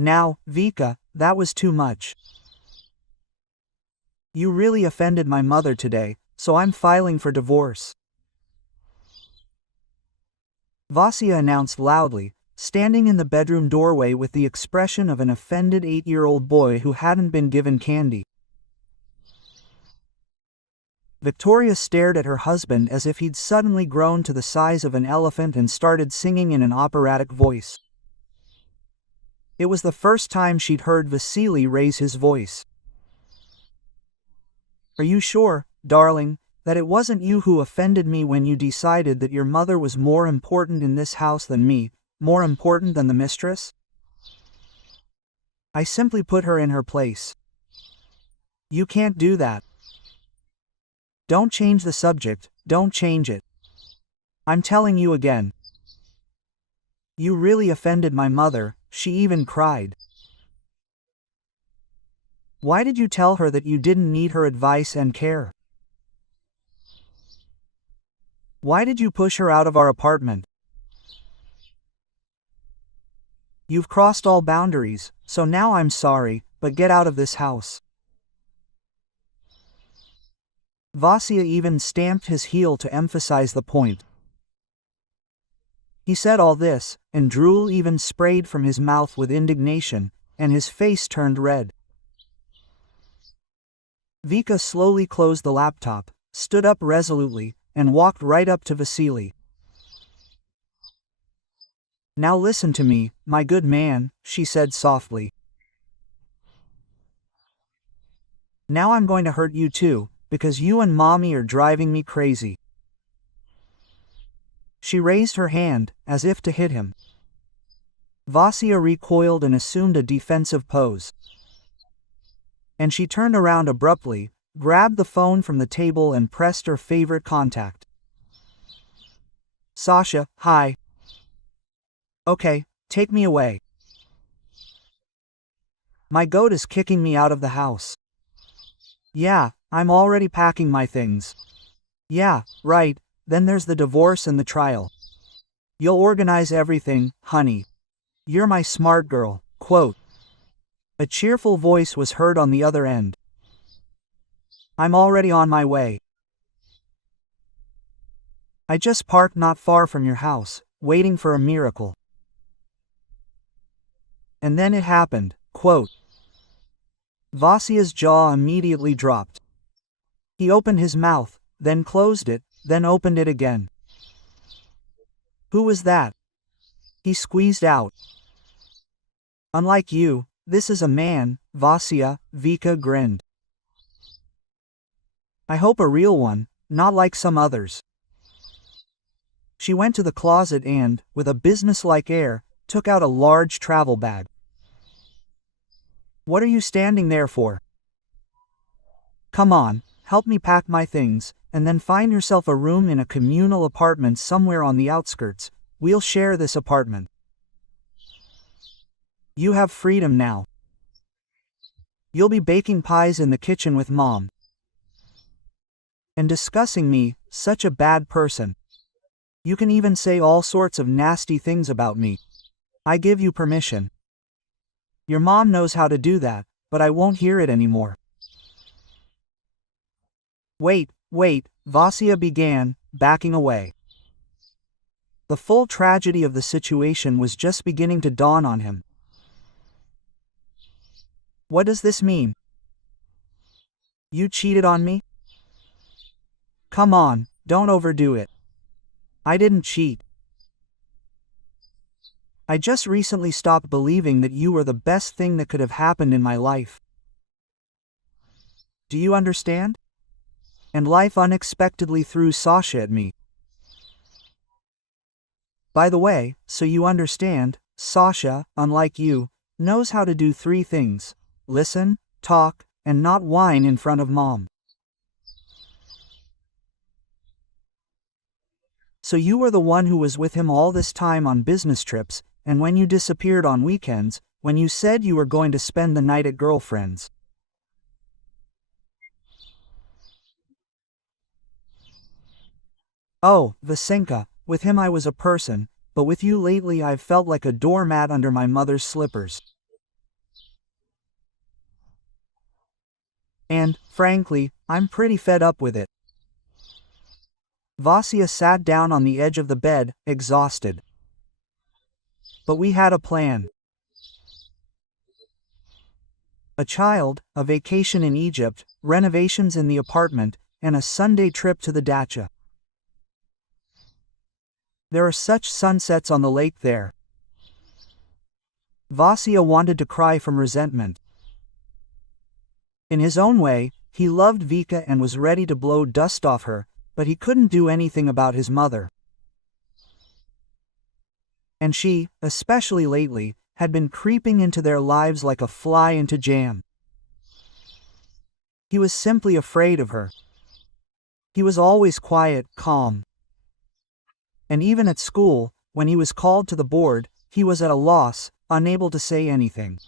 Now, Vika, that was too much. You really offended my mother today, so I'm filing for divorce. Vasya announced loudly, standing in the bedroom doorway with the expression of an offended 8-year-old boy who hadn't been given candy. Victoria stared at her husband as if he'd suddenly grown to the size of an elephant and started singing in an operatic voice. It was the first time she'd heard Vasily raise his voice. Are you sure, darling, that it wasn't you who offended me when you decided that your mother was more important in this house than me, more important than the mistress? I simply put her in her place. You can't do that. Don't change the subject, don't change it. I'm telling you again. You really offended my mother, she even cried. Why did you tell her that you didn't need her advice and care? Why did you push her out of our apartment? You've crossed all boundaries, so now I'm sorry, but get out of this house. Vasya even stamped his heel to emphasize the point. He said all this, and drool even sprayed from his mouth with indignation, and his face turned red. Vika slowly closed the laptop, stood up resolutely, and walked right up to Vasily. Now listen to me, my good man, she said softly. Now I'm going to hurt you too, because you and Mommy are driving me crazy. She raised her hand, as if to hit him. Vasya recoiled and assumed a defensive pose. And she turned around abruptly, grabbed the phone from the table and pressed her favorite contact. Sasha, hi. Okay, take me away. My goat is kicking me out of the house. Yeah, I'm already packing my things. Yeah, right, then there's the divorce and the trial. You'll organize everything, honey. You're my smart girl, quote. A cheerful voice was heard on the other end. I'm already on my way. I just parked not far from your house, waiting for a miracle. And then it happened, quote. Vasya's jaw immediately dropped. He opened his mouth, then closed it, then opened it again. Who was that? He squeezed out. Unlike you, this is a man, Vasya, Vika grinned. I hope a real one, not like some others. She went to the closet and, with a businesslike air, took out a large travel bag. What are you standing there for? Come on, help me pack my things, and then find yourself a room in a communal apartment somewhere on the outskirts. We'll share this apartment. You have freedom now. You'll be baking pies in the kitchen with Mom. And discussing me, such a bad person. You can even say all sorts of nasty things about me. I give you permission. Your mom knows how to do that, but I won't hear it anymore. Wait, Vasya began, backing away. The full tragedy of the situation was just beginning to dawn on him. What does this mean? You cheated on me? Come on, don't overdo it. I didn't cheat. I just recently stopped believing that you were the best thing that could have happened in my life. Do you understand? And life unexpectedly threw Sasha at me. By the way, so you understand, Sasha, unlike you, knows how to do 3 things: listen, talk, and not whine in front of Mom. So you were the one who was with him all this time on business trips, and when you disappeared on weekends, when you said you were going to spend the night at girlfriends. Oh, Vasenka, with him I was a person, but with you lately I've felt like a doormat under my mother's slippers. And, frankly, I'm pretty fed up with it. Vasya sat down on the edge of the bed, exhausted. But we had a plan. A child, a vacation in Egypt, renovations in the apartment, and a Sunday trip to the dacha. There are such sunsets on the lake there. Vasya wanted to cry from resentment. In his own way, he loved Vika and was ready to blow dust off her, but he couldn't do anything about his mother. And she, especially lately, had been creeping into their lives like a fly into jam. He was simply afraid of her. He was always quiet, calm. And even at school, when he was called to the board, he was at a loss, unable to say anything.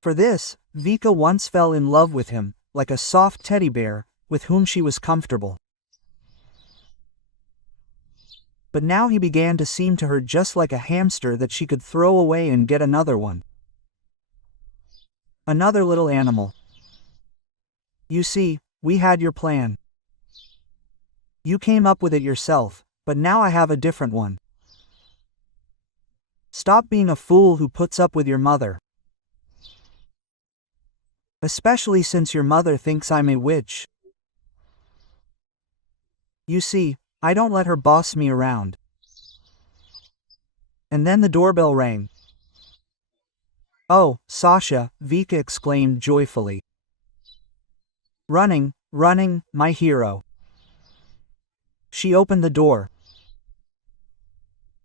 For this, Vika once fell in love with him, like a soft teddy bear, with whom she was comfortable. But now he began to seem to her just like a hamster that she could throw away and get another one. Another little animal. You see, we had your plan. You came up with it yourself, but now I have a different one. Stop being a fool who puts up with your mother. Especially since your mother thinks I'm a witch. You see, I don't let her boss me around. And then the doorbell rang. Oh, Sasha, Vika exclaimed joyfully. Running, my hero. She opened the door.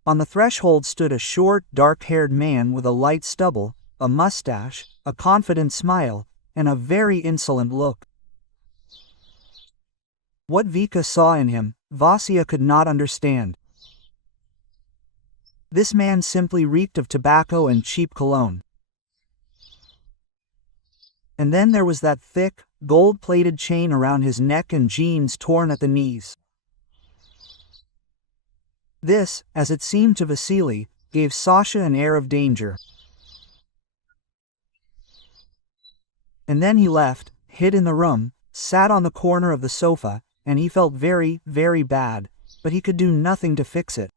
On the threshold stood a short, dark-haired man with a light stubble, a mustache, a confident smile, and a very insolent look. What Vika saw in him, Vasya could not understand. This man simply reeked of tobacco and cheap cologne. And then there was that thick, gold-plated chain around his neck and jeans torn at the knees. This, as it seemed to Vasily, gave Sasha an air of danger. And then he left, hid in the room, sat on the corner of the sofa, and he felt very, very bad, but he could do nothing to fix it.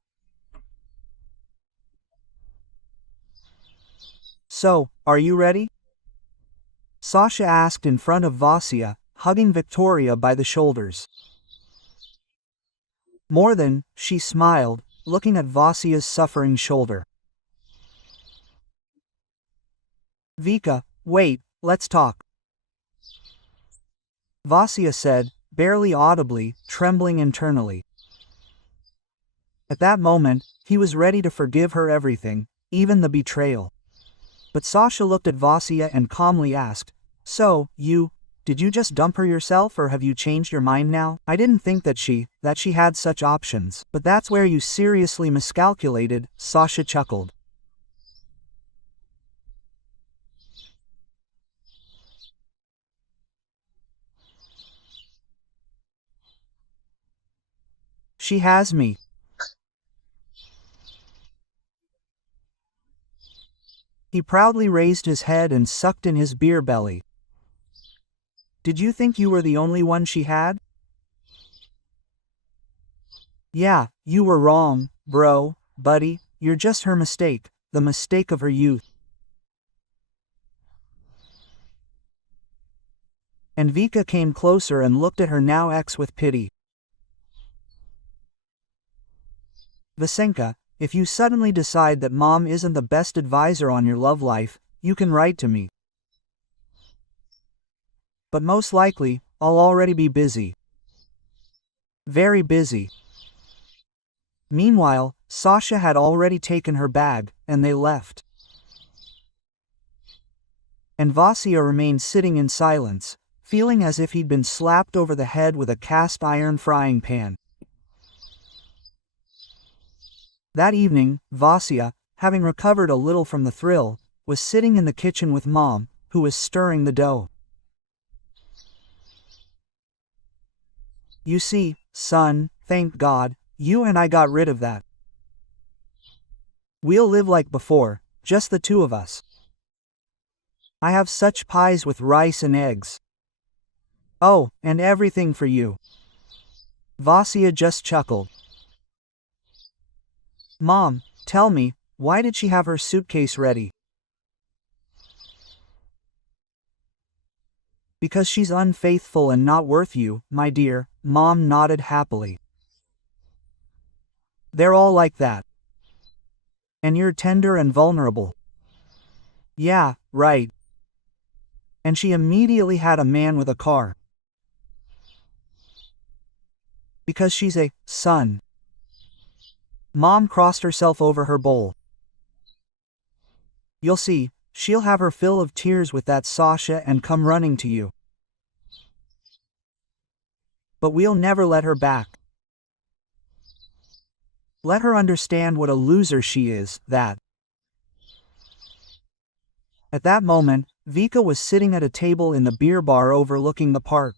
So, are you ready? Sasha asked in front of Vasya, hugging Victoria by the shoulders. More than, she smiled, looking at Vasya's suffering shoulder. Vika, wait, let's talk. Vasya said, barely audibly, trembling internally. At that moment, he was ready to forgive her everything, even the betrayal. But Sasha looked at Vasya and calmly asked, So, did you just dump her yourself or have you changed your mind now? I didn't think that she had such options, but that's where you seriously miscalculated, Sasha chuckled. She has me. He proudly raised his head and sucked in his beer belly. Did you think you were the only one she had? Yeah, you were wrong, bro, buddy, you're just her mistake, the mistake of her youth. And Vika came closer and looked at her now ex with pity. Vasenka, if you suddenly decide that mom isn't the best advisor on your love life, you can write to me. But most likely, I'll already be busy. Very busy. Meanwhile, Sasha had already taken her bag, and they left. And Vasya remained sitting in silence, feeling as if he'd been slapped over the head with a cast iron frying pan. That evening, Vasya, having recovered a little from the thrill, was sitting in the kitchen with Mom, who was stirring the dough. You see, son, thank God, you and I got rid of that. We'll live like before, just the two of us. I have such pies with rice and eggs. Oh, and everything for you. Vasya just chuckled. Mom, tell me, why did she have her suitcase ready? Because she's unfaithful and not worth you, my dear, Mom nodded happily. They're all like that. And you're tender and vulnerable. Yeah, right. And she immediately had a man with a car. Because she's a son. Mom crossed herself over her bowl. You'll see, she'll have her fill of tears with that Sasha and come running to you. But we'll never let her back. Let her understand what a loser she is, that. At that moment, Vika was sitting at a table in the beer bar overlooking the park.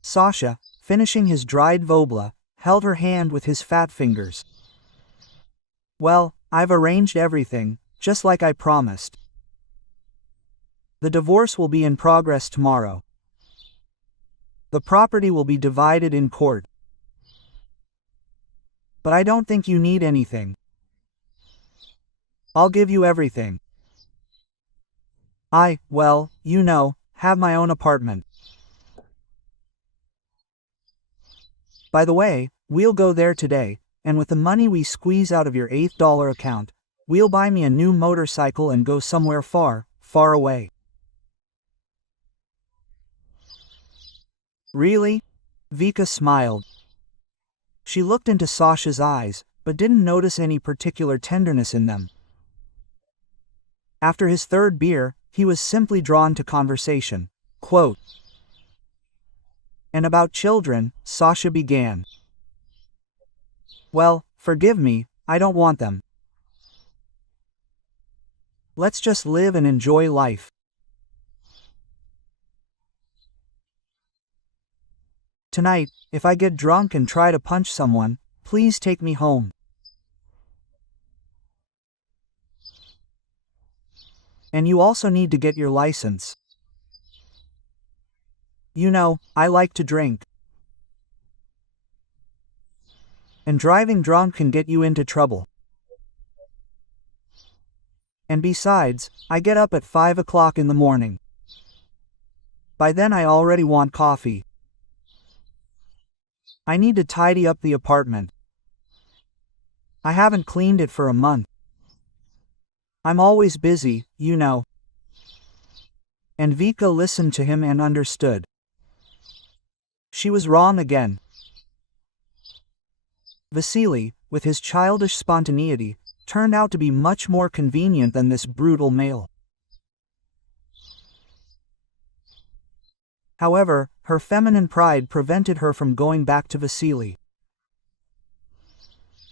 Sasha, finishing his dried vobla, held her hand with his fat fingers. Well, I've arranged everything, just like I promised. The divorce will be in progress tomorrow. The property will be divided in court. But I don't think you need anything. I'll give you everything. Well, you know, have my own apartment. By the way, we'll go there today, and with the money we squeeze out of your $8 account, we'll buy me a new motorcycle and go somewhere far, far away. Really? Vika smiled. She looked into Sasha's eyes, but didn't notice any particular tenderness in them. After his third beer, he was simply drawn to conversation. Quote. And about children, Sasha began. Well, forgive me, I don't want them. Let's just live and enjoy life. Tonight, if I get drunk and try to punch someone, please take me home. And you also need to get your license. You know, I like to drink. And driving drunk can get you into trouble. And besides, I get up at 5 o'clock in the morning. By then I already want coffee. I need to tidy up the apartment. I haven't cleaned it for a month. I'm always busy, you know. And Vika listened to him and understood. She was wrong again. Vasily, with his childish spontaneity, turned out to be much more convenient than this brutal male. However, her feminine pride prevented her from going back to Vasily.